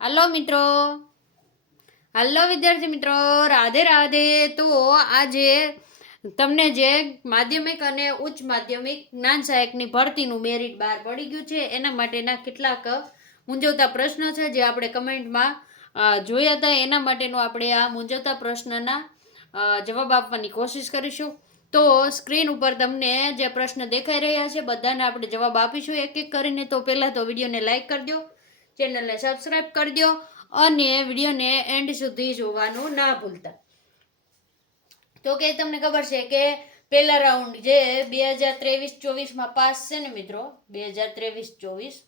Hello મિત્રો, hello વિદ્યાર્થી મિત્રો, રાધે રાધે. તો આજે તમને જે માધ્યમિક અને ઉચ્ચ માધ્યમિક જ્ઞાન સહાયકની ભરતીનું મેરિટ બહાર પડી ગયું છે એના માટેના કેટલાક મૂંઝવતા પ્રશ્નો છે જે આપણે કમેન્ટમાં જોયા હતા. એના માટેનું આપણે આ મૂંઝવતા પ્રશ્નના જવાબ આપવાની કોશિશ કરીશું. તો સ્ક્રીન ઉપર તમને જે પ્રશ્ન દેખાઈ રહ્યા છે બધાને આપણે જવાબ આપીશું એક એક કરીને. તો પહેલાં તો વિડીયોને લાઈક કરી દો, ચેનલને સબસ્ક્રાઈબ કરી દો અને વિડીયોને એન્ડ સુધી જોવાનું ના ભૂલતા. તો કે તમને ખબર છે કે પહેલા રાઉન્ડ જે 2023-24 પાસ છે ને મિત્રો, 2023-24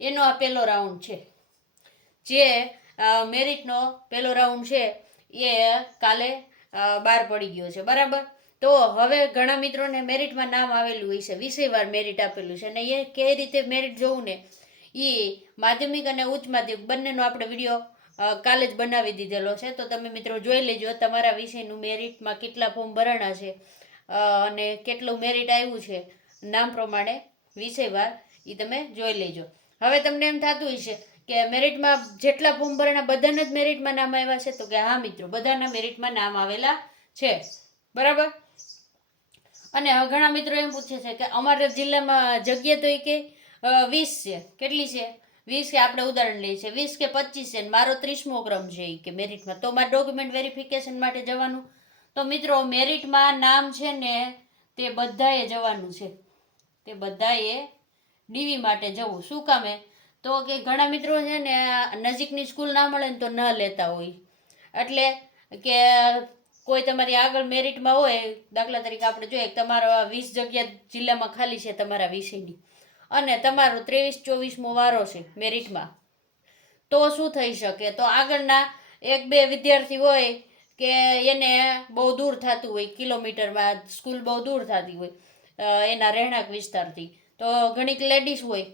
એનો આ પહેલો રાઉન્ડ છે. જે મેરિટનો પહેલો રાઉન્ડ છે એ કાલે બહાર પડી ગયો છે, બરાબર. તો હવે ઘણા મિત્રોને મેરિટમાં નામ આવેલું હોય છે, વિષયવાર મેરિટ આપેલું છે, અને એ કઈ રીતે મેરિટ જોવું ને એ માધ્યમિક અને ઉચ્ચ માધ્યમિક બંનેનો આપણે વિડીયો કાલે જ બનાવી દીધેલો છે. તો તમે મિત્રો જોઈ લેજો તમારા વિષયનું મેરિટમાં કેટલા ફોર્મ ભરાણા છે અને કેટલું મેરિટ આવ્યું છે નામ પ્રમાણે વિષયવાર, એ તમે જોઈ લેજો. હવે તમને એમ થતું હશે કે મેરિટમાં જેટલા ફોર્મ ભરાણા બધાને જ મેરિટમાં નામ આવ્યા છે. તો કે હા મિત્રો, બધાના મેરિટમાં નામ આવેલા છે, બરાબર. અને ઘણા મિત્રો એમ પૂછે છે કે અમારા જિલ્લામાં જગ્યા તો એ કે 20 છે, કેટલી છે 20 કે આપણે ઉદાહરણ લઈએ છીએ 20 કે 25 છે, મારો 30મો ક્રમ છે એ કે મેરિટમાં, તો મારે ડોક્યુમેન્ટ વેરિફિકેશન માટે જવાનું. તો મિત્રો મેરિટમાં નામ છે ને તે બધાએ જવાનું છે, તે બધાએ ડીવી માટે જવું. શું કામે? તો કે ઘણા મિત્રો છે ને નજીકની સ્કૂલ ના મળે ને તો ન લેતા હોય, એટલે કે કોઈ તમારી આગળ મેરિટમાં હોય, દાખલા તરીકે આપણે જોઈએ તમારા 20 જગ્યા જિલ્લામાં ખાલી છે તમારા વિષયની, અને તમારો 23-24મો વારો છે મેરિટમાં, તો શું થઈ શકે? તો આગળના 1-2 વિદ્યાર્થી હોય કે એને બહુ દૂર થતું હોય, કિલોમીટરમાં સ્કૂલ બહુ દૂર થતી હોય એના રહેણાંક વિસ્તારથી, તો ઘણીક લેડીઝ હોય,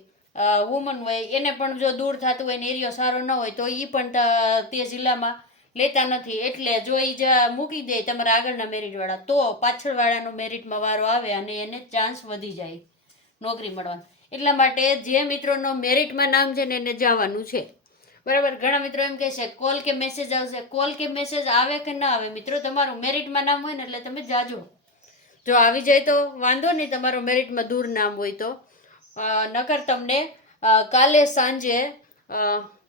વુમન હોય, એને પણ જો દૂર થતું હોય ને એરિયો સારો ન હોય તો એ પણ તે જિલ્લામાં લેતા નથી. એટલે જો એ મૂકી દે તમારા આગળના મેરિટવાળા, તો પાછળવાળાનો મેરિટમાં વારો આવે અને એને ચાન્સ વધી જાય નોકરી મળવાનું. એટલા માટે જે મિત્રોનો મેરિટમાં નામ છે ને એને જવાનું છે, બરાબર. ઘણા મિત્રો એમ કહે છે કોલ કે મેસેજ આવશે. કોલ કે મેસેજ આવે કે ના આવે મિત્રો, તમારું મેરિટમાં નામ હોય ને એટલે તમે જાજો. જો આવી જાય તો વાંધો નહીં, તમારો મેરિટમાં દૂર નામ હોય તો. નકર તમને કાલે સાંજે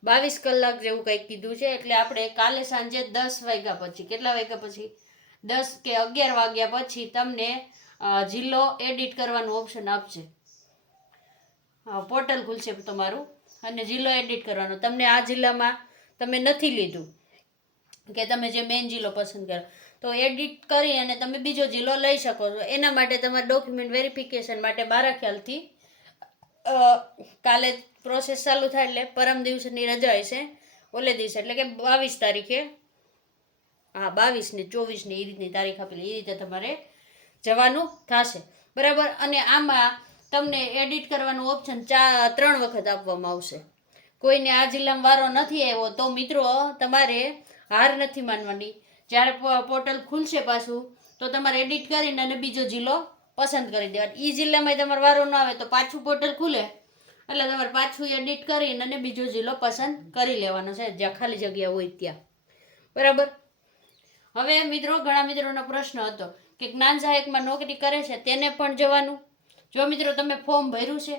22 કલાક જેવું કંઈક કીધું છે, એટલે આપણે કાલે સાંજે 10 વાગ્યા પછી, કેટલા વાગ્યા પછી, 10 કે 11 વાગ્યા પછી તમને જિલ્લો એડિટ કરવાનું ઓપ્શન આપશે. પોર્ટલ ખુલશે તમારું અને જિલ્લો એડિટ કરવાનો. તમને આ જિલ્લામાં તમે નથી લીધું કે તમે જે મેઇન જિલ્લો પસંદ કરો, તો એડિટ કરી અને તમે બીજો જિલ્લો લઈ શકો છો. એના માટે તમારે ડોક્યુમેન્ટ વેરિફિકેશન માટે મારા ખ્યાલથી કાલે પ્રોસેસ ચાલુ થાય, એટલે પરમ દિવસની રજા હશે ઓલે દિવસે, એટલે કે 22 તારીખે, હા 22 ને 24 ને એ રીતની તારીખ આપેલી, એ રીતે તમારે જવાનું થશે, બરાબર. અને આમાં તમને એડિટ કરવાનું ઓપ્શન 3 વખત આપવામાં આવશે. કોઈને આ જિલ્લામાં વારો નથી આવ્યો તો મિત્રો તમારે હાર નથી માનવાની. જ્યારે પોર્ટલ ખુલશે પાછું તો તમારે એડિટ કરીને અને બીજો જિલ્લો પસંદ કરી દેવાનો. એ જિલ્લામાં તમારો વારો ન આવે તો પાછું પોર્ટલ ખુલે એટલે તમારે પાછું એડિટ કરીને અને બીજો જિલ્લો પસંદ કરી લેવાનો છે, જ્યાં ખાલી જગ્યા હોય ત્યાં, બરાબર. હવે મિત્રો ઘણા મિત્રોનો પ્રશ્ન હતો કે જ્ઞાન સહાયકમાં નોકરી કરે છે તેને પણ જવાનું. જો મિત્રો તમે ફોર્મ ભર્યું છે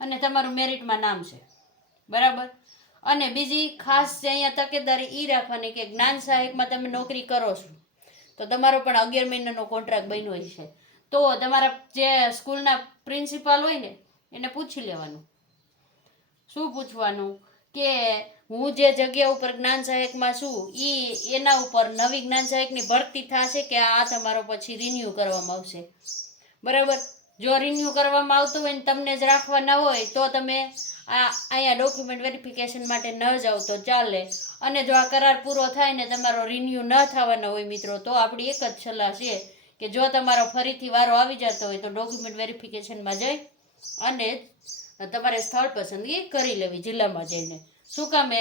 અને તમારું મેરિટમાં નામ છે, બરાબર, અને બીજી ખાસ છે અહીંયા તકેદારી એ રાખવાની કે જ્ઞાન સહાયકમાં તમે નોકરી કરો છો તો તમારો પણ 11 મહિનાનો કોન્ટ્રાક્ટ બન્યો હોય છે, તો તમારા જે સ્કૂલના પ્રિન્સિપાલ હોય ને એને પૂછી લેવાનું. શું પૂછવાનું? કે હું જે જગ્યા ઉપર જ્ઞાન સહાયકમાં છું એના ઉપર નવી જ્ઞાન સહાયકની ભરતી થશે કે આ તમારો પછી રિન્યૂ કરવામાં આવશે, બરાબર. જો રિન્યૂ કરવામાં આવતું હોય ને તમને જ રાખવાના હોય તો તમે અહીંયા ડોક્યુમેન્ટ વેરિફિકેશન માટે ન જાઓ તો ચાલે. અને જો આ કરાર પૂરો થાય ને તમારો રિન્યૂ ન થવાના હોય મિત્રો, તો આપણી એક જ સલાહ છે કે જો તમારો ફરીથી વારો આવી જતો હોય તો ડોક્યુમેન્ટ વેરિફિકેશનમાં જઈ અને તમારે સ્થળ પસંદગી કરી લેવી જિલ્લામાં જઈને. શું કામે?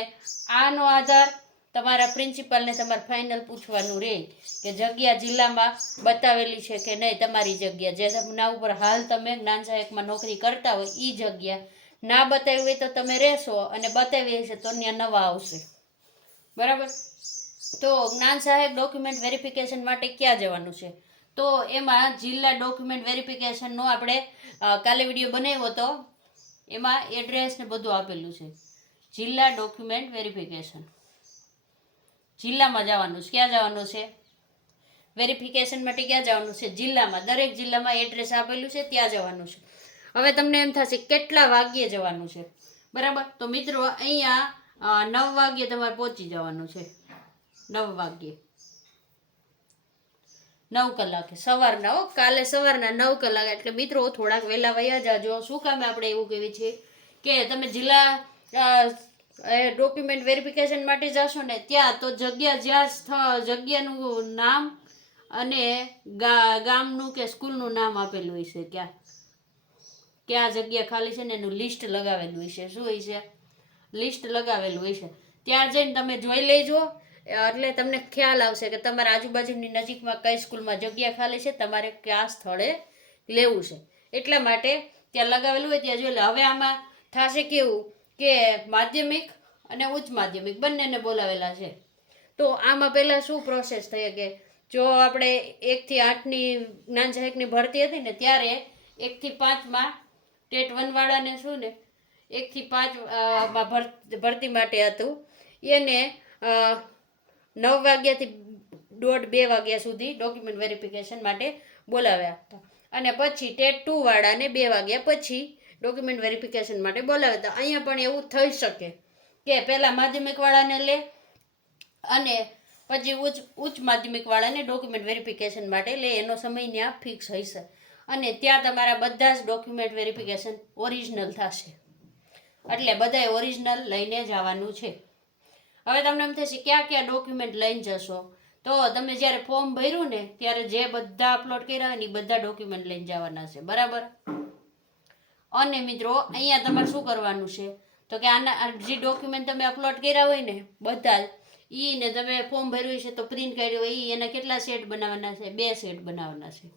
આનો આધાર તમારા પ્રિન્સિપાલને તમારે ફાઇનલ પૂછવાનું રહે કે જગ્યા જિલ્લામાં બતાવેલી છે કે નહીં, તમારી જગ્યા જે ના ઉપર હાલ તમે જ્ઞાન સહાયકમાં નોકરી કરતા હોય એ જગ્યા ના બતાવ્યું હોય તો તમે રહેશો, અને બતાવી હશે તો ત્યાં નવા આવશે. બરાબર. તો જ્ઞાન સહાયક ડોક્યુમેન્ટ વેરિફિકેશન માટે ક્યાં જવાનું છે? તો એમાં જિલ્લા ડોક્યુમેન્ટ વેરિફિકેશનનો આપણે કાલે વિડીયો બનાવ્યો હતો, એમાં એડ્રેસ ને બધું આપેલું છે. જિલ્લા ડોક્યુમેન્ટ વેરિફિકેશન જિલ્લામાં જવાનું છે. ક્યાં જવાનું છે વેરિફિકેશન માટે? ક્યાં જવાનું છે? જિલ્લામાં. દરેક જિલ્લામાં એડ્રેસ આપેલું છે, ત્યાં જવાનું છે. હવે તમને એમ થશે કેટલા વાગ્યે જવાનું છે, બરાબર? તો મિત્રો અહીંયા 9 વાગ્યે તમારે પહોંચી જવાનું છે. 9 વાગ્યે, 9 કલાકે સવારના. કાલે સવારના 9 કલાકે. એટલે મિત્રો થોડાક વહેલા વયા જાજો. શું કામે આપણે એવું કહેવી છે કે તમે જિલ્લા ડોક્યુમેન્ટ વેરિફિકેશન માટે જશો ને, ત્યાં તો જગ્યાનું નામ અને ગામનું કે સ્કૂલનું નામ આપેલું હોય છે. ક્યાં જગ્યા ખાલી છે ને એનું લિસ્ટ લગાવેલું હોય છે. શું હોય છે? લિસ્ટ લગાવેલું હોય છે. ત્યાં જઈને તમે જોઈ લેજો, એટલે તમને ખ્યાલ આવશે કે તમારા આજુબાજુની નજીકમાં કઈ સ્કૂલમાં જગ્યા ખાલી છે, તમારે કયા સ્થળે લેવું છે. એટલા માટે ત્યાં લગાવેલું હોય ત્યાં જોઈ લે. હવે આમાં થશે કેવું કે માધ્યમિક અને ઉચ્ચ માધ્યમિક બંનેને બોલાવેલા છે. તો આમાં પહેલાં શું પ્રોસેસ થઈ કે જો આપણે 1 થી 8ની જ્ઞાન સહાયકની ભરતી હતી ને, ત્યારે 1 થી 5માં ટેટ 1 વાળાને શું ને 1 થી 5 ભરતી માટે હતું, એને 9 વાગ્યાથી 1:30-2 વાગ્યા સુધી ડોક્યુમેન્ટ વેરિફિકેશન માટે બોલાવ્યા હતા. અને પછી ટેટ 2 વાળાને 2 વાગ્યા પછી ડોક્યુમેન્ટ વેરિફિકેશન માટે બોલાવ્યા હતા. અહીંયા પણ એવું થઈ શકે કે પહેલાં માધ્યમિક વાળાને લે અને પછી ઉચ્ચ માધ્યમિક વાળાને ડોક્યુમેન્ટ વેરિફિકેશન માટે લે. એનો સમય ત્યાં ફિક્સ હશે, અને ત્યાં તમારા બધા જ ડોક્યુમેન્ટ વેરિફિકેશન ઓરિજિનલ થશે. એટલે બધાએ ઓરિજિનલ લઈને જવાનું છે. હવે તમને એમ થશે ક્યાં ક્યાં ડોક્યુમેન્ટ લઈને જશો? તો તમે જ્યારે ફોર્મ ભર્યું ને ત્યારે જે બધા અપલોડ કર્યા હોય ને એ બધા ડોક્યુમેન્ટ લઈને જવાના છે, બરાબર? અને મિત્રો અહીંયા તમારે શું કરવાનું છે તો કે આના જે ડોક્યુમેન્ટ તમે અપલોડ કર્યા હોય ને બધા ને તમે ફોર્મ ભર્યું છે તો પ્રિન્ટ કાઢ્યું હોય એના કેટલા સેટ બનાવવાના છે? 2 સેટ બનાવવાના છે.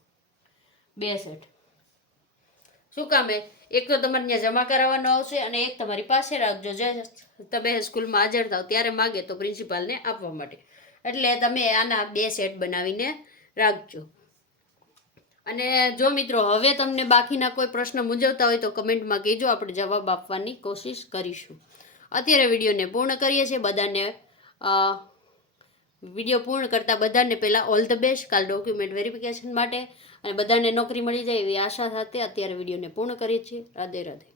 2 સેટ. શું કામે? એક તો તમારે ત્યાં જમા કરાવવાનો આવશે, અને એક તમારી પાસે રાખજો. જે તમે સ્કૂલમાં હાજર થાવ ત્યારે માગે તો પ્રિન્સિપાલને આપવા માટે. એટલે તમે આના 2 સેટ બનાવીને રાખજો. અને જો મિત્રો હવે તમને બાકીના કોઈ પ્રશ્ન મૂંઝવતા હોય તો કમેન્ટમાં કહેજો, આપણે જવાબ આપવાની કોશિશ કરીશું. અત્યારે વિડીયોને પૂર્ણ કરીએ છીએ. બધાને વિડીયો પૂર્ણ કરતાં બધાને પહેલાં ઓલ ધ બેસ્ટ કાલ ડોક્યુમેન્ટ વેરિફિકેશન માટે, અને બધાને નોકરી મળી જાય એવી આશા સાથે અત્યારે વિડીયોને પૂર્ણ કરીએ છીએ. રાધે રાધે.